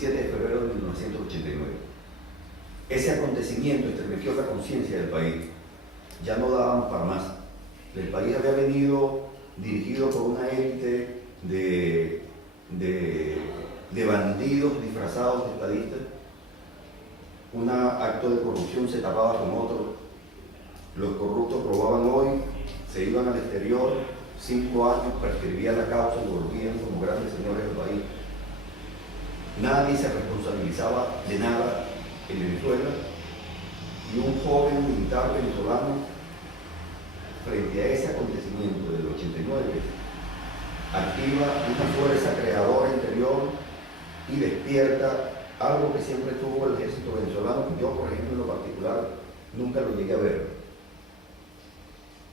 27 de febrero de 1989. Ese acontecimiento estremeció la conciencia del país. Ya no daban para más. El país había venido dirigido por una élite de bandidos disfrazados de estadistas. Un acto de corrupción se tapaba con otro. Los corruptos robaban hoy, se iban al exterior, 5 años, prescribían la causa y volvían como grandes señores del país. Nadie se responsabilizaba de nada en Venezuela, y un joven militar venezolano, frente a ese acontecimiento del 89, activa una fuerza creadora interior y despierta algo que siempre tuvo el ejército venezolano, que yo, por ejemplo, en lo particular, nunca lo llegué a ver,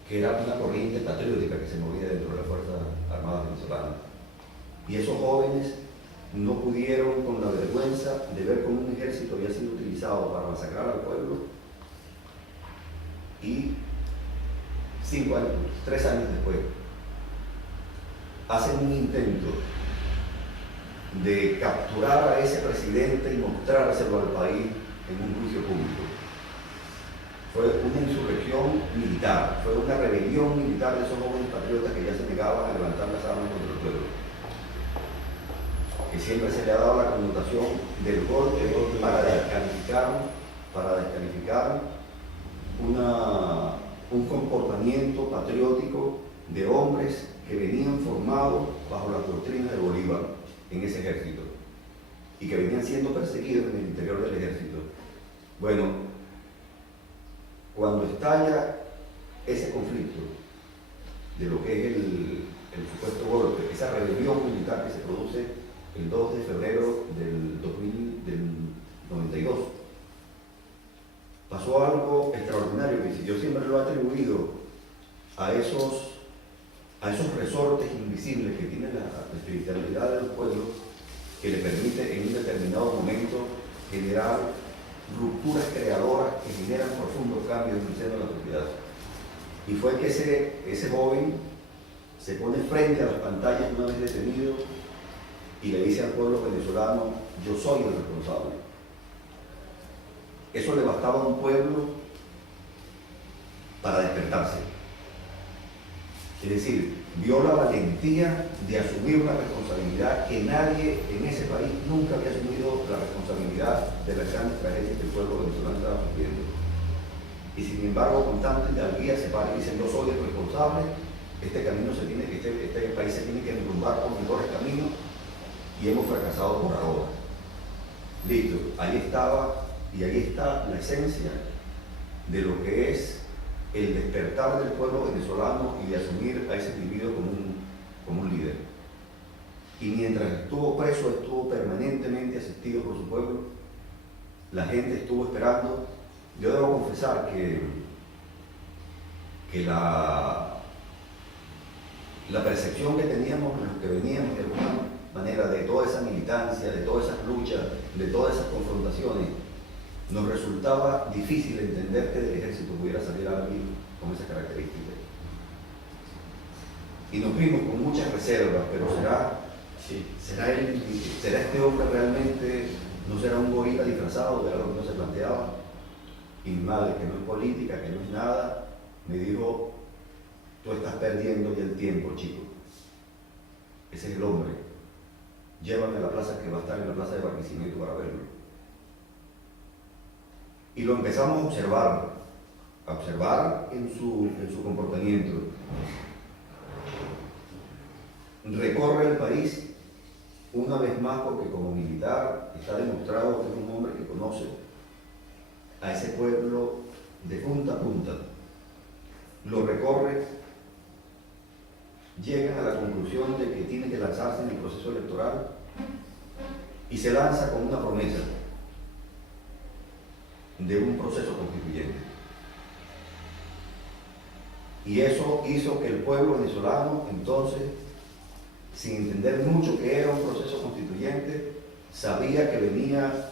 que era una corriente patriótica que se movía dentro de las Fuerzas Armadas venezolanas. Y esos jóvenes no pudieron, con la vergüenza de ver cómo un ejército había sido utilizado para masacrar al pueblo, y 5 años, 3 años después, hacen un intento de capturar a ese presidente y mostrárselo al país en un juicio público. Fue una insurrección militar, fue una rebelión militar de esos jóvenes patriotas que ya se negaban a levantar las armas contra el pueblo, que siempre se le ha dado la connotación del golpe para descalificar un comportamiento patriótico de hombres que venían formados bajo la doctrina de Bolívar en ese ejército y que venían siendo perseguidos en el interior del ejército. Bueno, cuando estalla ese conflicto de lo que es el supuesto golpe, esa rebelión militar que se produce el 2 de febrero del 92, pasó algo extraordinario que yo siempre lo he atribuido a esos resortes invisibles que tiene la espiritualidad de los pueblos, que le permite en un determinado momento generar rupturas creadoras que generan profundos cambios en el seno de la sociedad. Y fue que ese joven se pone frente a las pantallas una vez detenido y le dice al pueblo venezolano: yo soy el responsable. Eso le bastaba a un pueblo para despertarse. Es decir, vio la valentía de asumir una responsabilidad que nadie en ese país nunca había asumido, la responsabilidad de las grandes tragedias que el pueblo venezolano estaba sufriendo. Y sin embargo, con tanta hidalguía se para y dice: yo soy el responsable, este país se tiene que enrumbar por mejores caminos, y hemos fracasado por ahora. Listo, ahí estaba, y ahí está la esencia de lo que es el despertar del pueblo venezolano y de asumir a ese individuo como un líder. Y mientras estuvo preso, estuvo permanentemente asistido por su pueblo, la gente estuvo esperando. Yo debo confesar que la percepción que teníamos los que veníamos de alguna manera de toda esa militancia, de todas esas luchas, de todas esas confrontaciones, nos resultaba difícil entender que del ejército pudiera salir alguien con esas características. Y nos vimos con muchas reservas, pero ¿será este hombre realmente? ¿No será un gorila disfrazado? De algo que no se planteaba. Y mi madre, que no es política, que no es nada, me dijo: tú estás perdiendo ya el tiempo, chico. Ese es el hombre. Llévame a la plaza, que va a estar en la plaza de Barquisimeto, para verlo. Y lo empezamos a observar en su comportamiento. Recorre el país una vez más, porque como militar está demostrado que es un hombre que conoce a ese pueblo de punta a punta. Lo recorre, llega a la conclusión de que tiene que lanzarse en el proceso electoral y se lanza con una promesa de un proceso constituyente. Y eso hizo que el pueblo venezolano, entonces, sin entender mucho que era un proceso constituyente, sabía que venía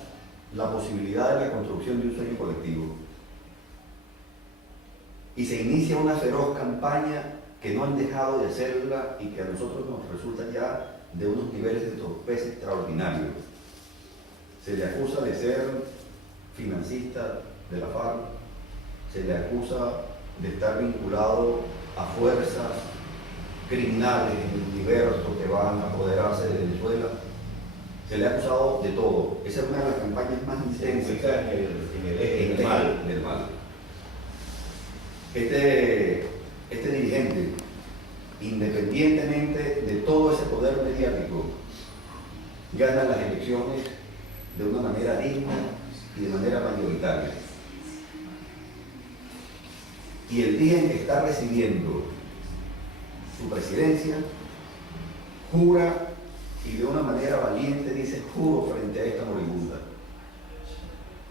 la posibilidad de la construcción de un sueño colectivo. Y se inicia una feroz campaña que no han dejado de hacerla y que a nosotros nos resulta ya de unos niveles de torpeza extraordinarios. se le acusa de ser financista de la FARC, se le acusa de estar vinculado a fuerzas criminales en el universo que van a apoderarse de Venezuela. Se le ha acusado de todo. Esa es una de las campañas más intensas en el eje del mal. Este dirigente, independientemente de todo ese poder mediático, gana las elecciones de una manera digna y de manera mayoritaria. Y el día en que está recibiendo su presidencia, jura y de una manera valiente dice: juro frente a esta moribunda.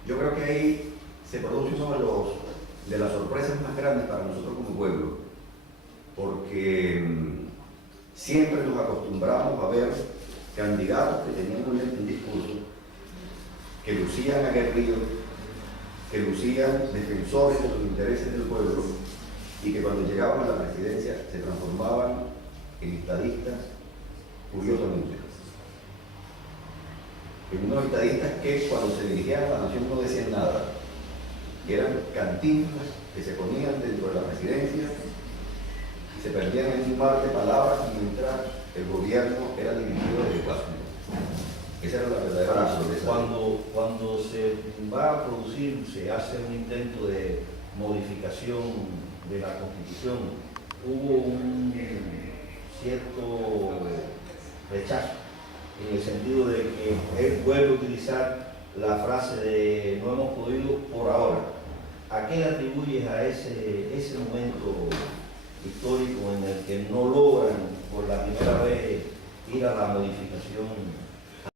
Yo creo que ahí se produce uno de las sorpresas más grandes para nosotros como pueblo, porque siempre nos acostumbramos a ver candidatos que tenían un discurso, que lucían aguerridos, que lucían defensores de los intereses del pueblo, y que cuando llegaban a la presidencia se transformaban en estadistas, curiosamente. En unos estadistas que cuando se dirigían a la nación no decían nada, que eran cantinflas que se ponían dentro de la presidencia y se perdían en un mar de palabras mientras el gobierno era dirigido desde Washington. Esa era la verdadera sorpresa. Cuando se va a producir, se hace un intento de modificación de la Constitución, hubo un cierto rechazo, en el sentido de que él vuelve a utilizar la frase de "no hemos podido por ahora". ¿A qué le atribuyes a ese momento histórico en el que no logran por la primera vez ir a la modificación